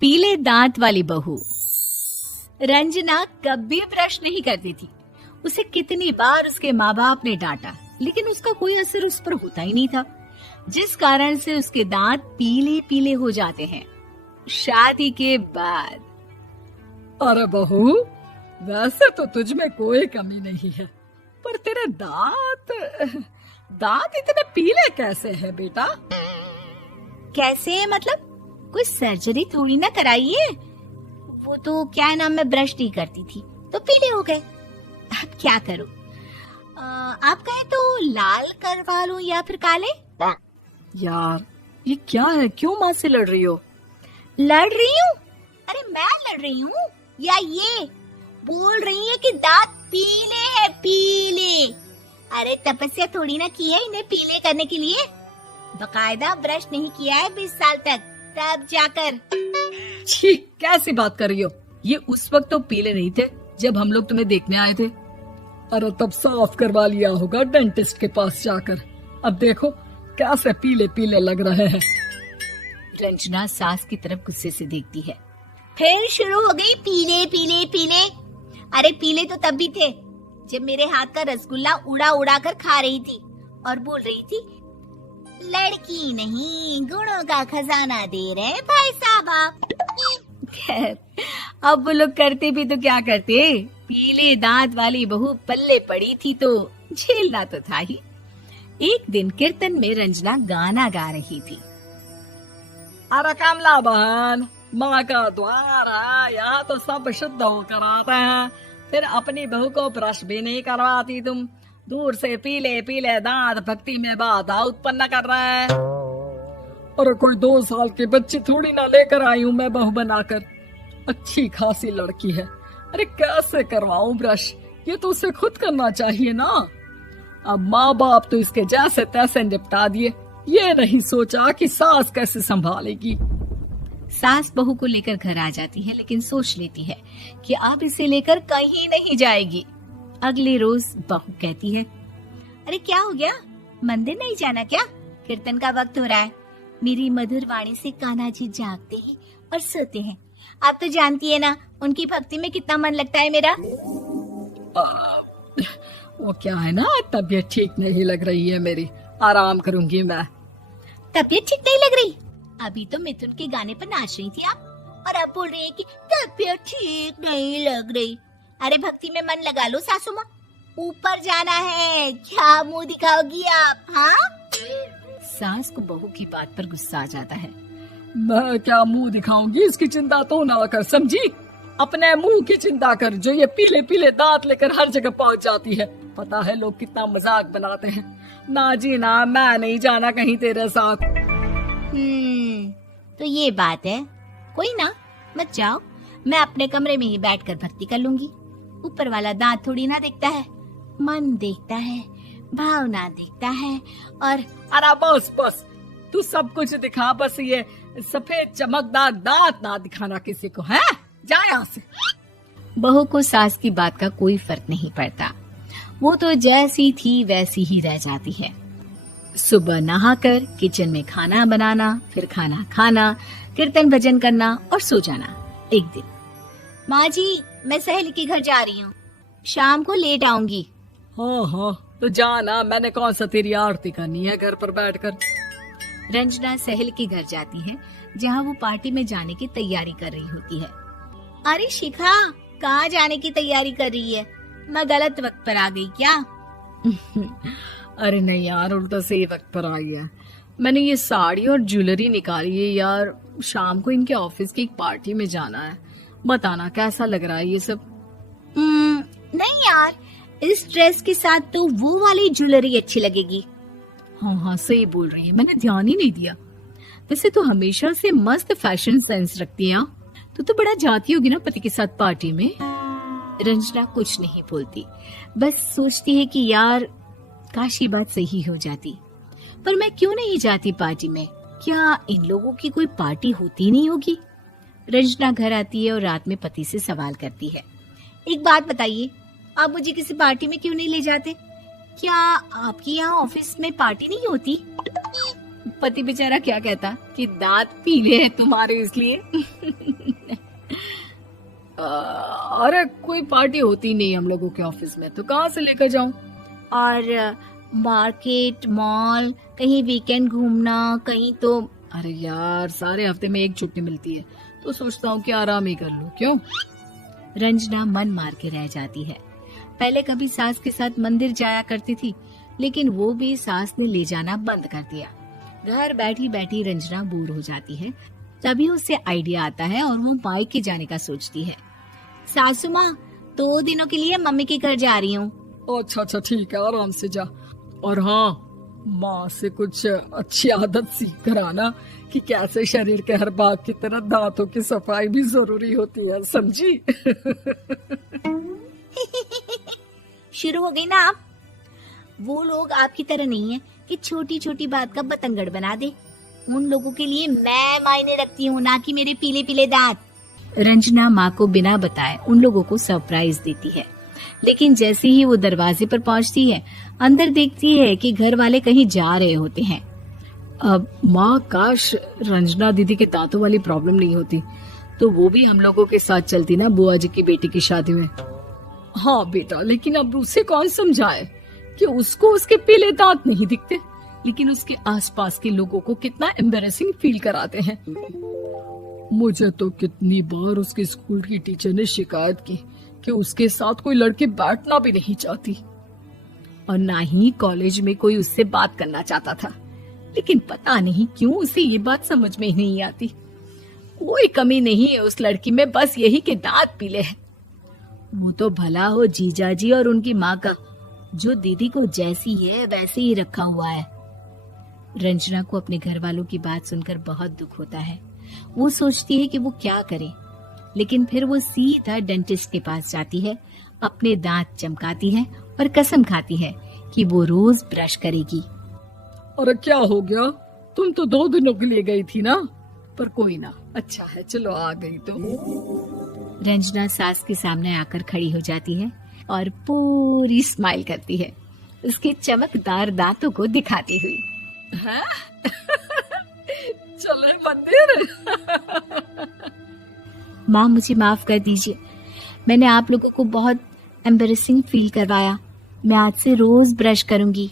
पीले दांत वाली बहू। रंजना कभी ब्रश नहीं करती थी। उसे कितनी बार उसके माँ बाप ने डांटा, लेकिन उसका कोई असर उस पर होता ही नहीं था, जिस कारण से उसके दांत पीले पीले हो जाते हैं। शादी के बाद अरे बहू, वैसे तो तुझ में कोई कमी नहीं है, पर तेरे दांत इतने पीले कैसे हैं बेटा? कैसे मतलब? कोई सर्जरी थोड़ी ना कराई है। वो तो क्या नाम, मैं ब्रश नहीं करती थी तो पीले हो गए। अब क्या करूं? आप कहें तो लाल करवा लूं या फिर काले? यार ये क्या है, क्यों माँ से लड़ रही हो? लड़ रही हूँ? अरे मैं लड़ रही हूँ या ये बोल रही है कि दांत पीले हैं, पीले। अरे तपस्या थोड़ी ना की है इन्हें पीले करने के लिए। बकायदा ब्रश नहीं किया है 20 साल तक, तब जाकर। छी, कैसी बात कर रही हो? ये उस वक्त तो पीले नहीं थे जब हम लोग तुम्हें देखने आए थे। अरे तब साफ करवा लिया होगा डेंटिस्ट के पास जाकर। अब देखो कैसे पीले पीले लग रहे हैं। रंजना सास की तरफ गुस्से से देखती है। फिर शुरू हो गई पीले पीले पीले। अरे पीले तो तब भी थे जब मेरे हाथ का रसगुल्ला उड़ा उड़ा कर खा रही थी और बोल रही थी, लड़की नहीं गुणों का खजाना दे रहे भाई साहब आप। खैर, अब वो लोग करते भी तो क्या करते, पीले दांत वाली बहू पल्ले पड़ी थी तो झेलना तो था ही। एक दिन कीर्तन में रंजना गाना गा रही थी। अरे कमला बहन, माँ का द्वार है, यहाँ तो सब शुद्ध होकर आते हैं, फिर अपनी बहू को ब्रश भी नहीं करवाती तुम। दूर से पीले पीले दांत भक्ति में बाधा उत्पन्न कर रहे हैं। अरे कोई 2 साल की बच्ची थोड़ी ना लेकर आई हूँ मैं बहू बनाकर। अच्छी खासी लड़की है, अरे कैसे करवाऊं ब्रश? ये तो उसे खुद करना चाहिए ना। अब माँ बाप तो इसके जैसे तैसे निपटा दिए, ये नहीं सोचा कि सास कैसे संभालेगी। सास बहू को लेकर घर आ जाती है, लेकिन सोच लेती है कि अब इसे लेकर कहीं नहीं जाएगी। अगले रोज बहू कहती है, अरे क्या हो गया, मंदिर नहीं जाना क्या? कीर्तन का वक्त हो रहा है। मेरी मधुर वाणी से कान्हा जी जागते हैं और सोते हैं। आप तो जानती है ना उनकी भक्ति में कितना मन लगता है मेरा। वो क्या है ना, तबीयत ठीक नहीं लग रही है मेरी, आराम करूंगी मैं। तबीयत ठीक नहीं लग रही? अभी तो मिथुन के गाने पर नाच रही थी आप, और अब बोल रही है कि तबीयत ठीक नहीं लग रही। अरे भक्ति में मन लगा लो सासू माँ, ऊपर जाना है, क्या मुंह दिखाओगी आप? हाँ? सास को बहू की बात पर गुस्सा आ जाता है। मैं क्या मुंह दिखाऊंगी, इसकी चिंता तो ना कर, समझी? अपने मुंह की चिंता कर, जो ये पीले पीले दांत लेकर हर जगह पहुंच जाती है। पता है लोग कितना मजाक बनाते हैं। ना जी ना, मैं नहीं जाना कहीं तेरे साथ। तो ये बात है, कोई ना, मत जाओ, मैं अपने कमरे में ही बैठकर भक्ति कर लूंगी। ऊपर वाला दांत थोड़ी ना देखता है, मन देखता है, भावना देखता है। और अरे बस बस, तू सब कुछ दिखा, बस ये सफेद चमकदार दांत ना दिखाना किसी को, है? जा यहाँ से। बहू को सास की बात का कोई फर्क नहीं पड़ता, वो तो जैसी थी वैसी ही रह जाती है। सुबह नहाकर किचन में खाना बनाना, फिर खाना खाना, कीर्तन भजन करना और सो जाना। एक दिन, माँ जी मैं सहेली के घर जा रही हूँ, शाम को लेट आऊंगी। हाँ हाँ तो जाना, मैंने कौन सा तेरी आरती करनी है घर पर बैठकर। रंजना सहेली के घर जाती है, जहाँ वो पार्टी में जाने की तैयारी कर रही होती है। अरे शिखा, कहाँ जाने की तैयारी कर रही है? मैं गलत वक्त पर आ गई क्या? अरे नहीं यार, उल्टा सही वक्त पर आ गया। मैंने ये साड़ी और ज्वेलरी निकाली है यार, शाम को इनके ऑफिस की एक पार्टी में जाना है। बताना कैसा लग रहा है ये सब? नहीं यार, इस ड्रेस के साथ तो वो वाली ज्वेलरी अच्छी लगेगी। हाँ हाँ सही बोल रही है, मैंने ध्यान ही नहीं दिया। वैसे तो हमेशा से मस्त फैशन सेंस रखती है। तो बड़ा जाती होगी ना पति के साथ पार्टी में। रंजना कुछ नहीं बोलती, बस सोचती है कि यार काश ये बात सही हो जाती, पर मैं क्यों नहीं जाती पार्टी में? क्या इन लोगों की कोई पार्टी होती नहीं होगी? रंजना घर आती है और रात में पति से सवाल करती है, एक बात बताइए, आप मुझे किसी पार्टी में क्यों नहीं ले जाते? क्या आपके यहाँ ऑफिस में पार्टी नहीं होती? पति बेचारा क्या कहता कि दांत पीले हैं तुम्हारे इसलिए। अरे कोई पार्टी होती नहीं हम लोगों के ऑफिस में, तो कहाँ से लेकर जाऊं? और मार्केट, मॉल, कहीं वीकेंड घूमना, कहीं तो। अरे यार, सारे हफ्ते में एक छुट्टी मिलती है, तो सोचता हूँ कि आराम ही कर लूं। क्यों? रंजना मन मार के रह जाती है। पहले कभी सास के साथ मंदिर जाया करती थी, लेकिन वो भी सास ने ले जाना बंद कर दिया। घर बैठी बैठी रंजना बोर हो जाती है। तभी उसे आइडिया आता है और वो मायके जाने का सोचती है। सासू माँ, 2 दिनों के लिए मम्मी के घर जा रही हूँ। अच्छा ठीक है, आराम से जा। और हाँ, माँ से कुछ अच्छी आदत सीख कर आना कि कैसे शरीर के हर भाग की तरह दांतों की सफाई भी जरूरी होती है, समझी? शुरू हो गई ना आप। वो लोग आपकी तरह नहीं है कि छोटी छोटी बात का बतंगड़ बना दे। उन लोगों के लिए मैं मायने रखती हूँ, ना कि मेरे पीले पीले दांत। रंजना माँ को बिना बताए उन लोगों को सरप्राइज देती है, लेकिन जैसे ही वो दरवाजे पर पहुंचती है, अंदर देखती है कि घर वाले कहीं जा रहे होते हैं। अब माँ, काश रंजना दीदी के दांतों वाली प्रॉब्लम नहीं होती, तो वो भी हम लोगों के साथ चलती ना बुआ जी की बेटी की शादी में। हाँ बेटा, लेकिन अब उसे कौन समझाए कि उसको उसके पीले दांत नहीं दिखते, लेकिन उसके आसपास के लोगों को कितना एम्बैरेसिंग फील कराते हैं। मुझे तो कितनी बार उसके स्कूल की टीचर ने शिकायत की कि उसके साथ कोई लड़की बैठना भी नहीं चाहती, और ना ही कॉलेज में कोई उससे बात करना चाहता था। लेकिन पता नहीं क्यों उसे ये बात समझ में ही नहीं आती। कोई कमी नहीं है उस लड़की में, बस यही कि दांत पीले हैं। वो तो भला हो जीजा जी और उनकी माँ का, जो दीदी को जैसी है वैसे ही रखा हुआ है। रंजना को अपने घर वालों की बात सुनकर बहुत दुख होता है। वो सोचती है कि वो क्या करे, लेकिन फिर वो सीधा डेंटिस्ट के पास जाती है, अपने दांत चमकाती है और कसम खाती है कि वो रोज ब्रश करेगी। अरे क्या हो गया? तुम तो 2 दिनों के लिए गई थी ना, पर कोई ना, अच्छा है, चलो आ गई तो। रंजना सास के सामने आकर खड़ी हो जाती है और पूरी स्माइल करती है, उसके चमकदार दांतों को दिखाती हुई। हैं? चले मंदिर। माँ, मुझे माफ कर दीजिए, मैंने आप लोगों को बहुत एम्बैरेसिंग फील करवाया। मैं आज से रोज ब्रश करूंगी।